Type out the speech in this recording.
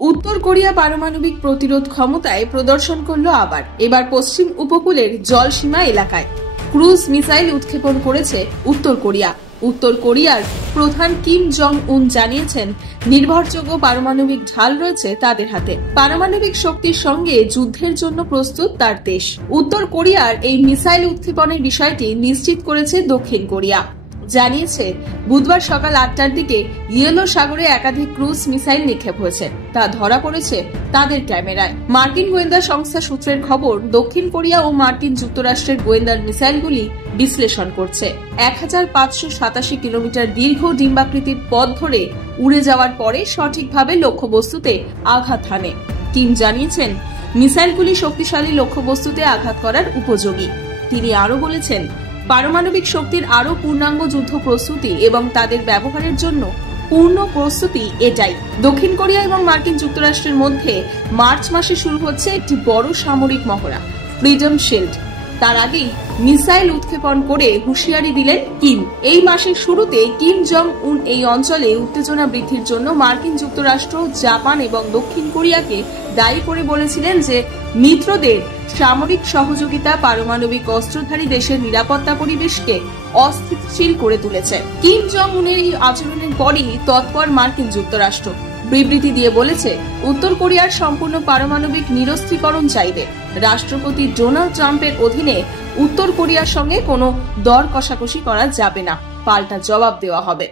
উত্তর কোরিয়া পারমাণবিক প্রতিরোধ ক্ষমতায় প্রদর্শন করলো আবার। এবার পশ্চিম উপকূলের জলসীমা এলাকায় ক্রুজ মিসাইল উৎক্ষেপণ করেছে উত্তর কোরিয়া। উত্তর কোরিয়ার প্রধান কিম জং উন জানিয়েছেন, নির্ভরযোগ্য পারমাণবিক ঢাল রয়েছে তাদের হাতে। পারমাণবিক শক্তির সঙ্গে যুদ্ধের জন্য প্রস্তুত তার দেশ। উত্তর কোরিয়ার এই মিসাইল উৎক্ষেপণের বিষয়টি নিশ্চিত করেছে দক্ষিণ কোরিয়া। জানিয়েছে, বুধবার সকাল 8টার দিকে ইয়েলো সাগরে একাধিক ক্রুজ মিসাইল নিক্ষেপ হয়েছে, তা ধরা পড়েছে তাদের ক্যামেরায়। মার্কিন গোয়েন্দা সংস্থা সূত্রের খবর, দক্ষিণ কোরিয়া ও মার্কিন যুক্তরাষ্ট্রের গোয়েন্দার মিসাইলগুলি বিশ্লেষণ করছে। 1587 কিলোমিটার দীর্ঘ ডিম্বাকৃতির পথ ধরে উড়ে যাওয়ার পরে সঠিকভাবে লক্ষ্যবস্তুতে আঘাত হানে। কিম জানিয়েছেন, মিসাইলগুলি শক্তিশালী লক্ষ্যবস্তুতে আঘাত করার উপযোগী। তিনি আরও বলেছেন, পারমাণবিক শক্তির আরও পূর্ণাঙ্গ যুদ্ধ প্রস্তুতি এবং তাদের ব্যবহারের জন্য পূর্ণ প্রস্তুতি এটাই। দক্ষিণ কোরিয়া এবং মার্কিন যুক্তরাষ্ট্রের মধ্যে মার্চ মাসে শুরু হচ্ছে একটি বড় সামরিক মহড়া, ফ্রিডম শিল্ড। তার আগেই মিসাইল উৎক্ষেপণ করে হুঁশিয়ারি দিলেন কিম। এই মাসের শুরুতে কিম জং উন এই অঞ্চলে উত্তেজনা বৃদ্ধির জন্য মার্কিন যুক্তরাষ্ট্র, জাপান এবং দক্ষিণ কোরিয়াকে দায়ী করে বলেছিলেন যে মিত্রদের সামরিক সহযোগিতা পারমাণবিক অস্ত্রধারী দেশের নিরাপত্তা পরিবেশকে অস্থিতিশীল করে তুলেছে। কিম জং উনের এই আচরণের পরই তৎপর মার্কিন যুক্তরাষ্ট্র বিবৃতি দিয়ে বলেছে, উত্তর কোরিয়ার সম্পূর্ণ পারমাণবিক নিরস্ত্রীকরণ চাইবে। রাষ্ট্রপতি ডোনাল্ড ট্রাম্পের অধীনে উত্তর কোরিয়ার সঙ্গে কোনো দর কষাকষি করা যাবে না, পাল্টা জবাব দেওয়া হবে।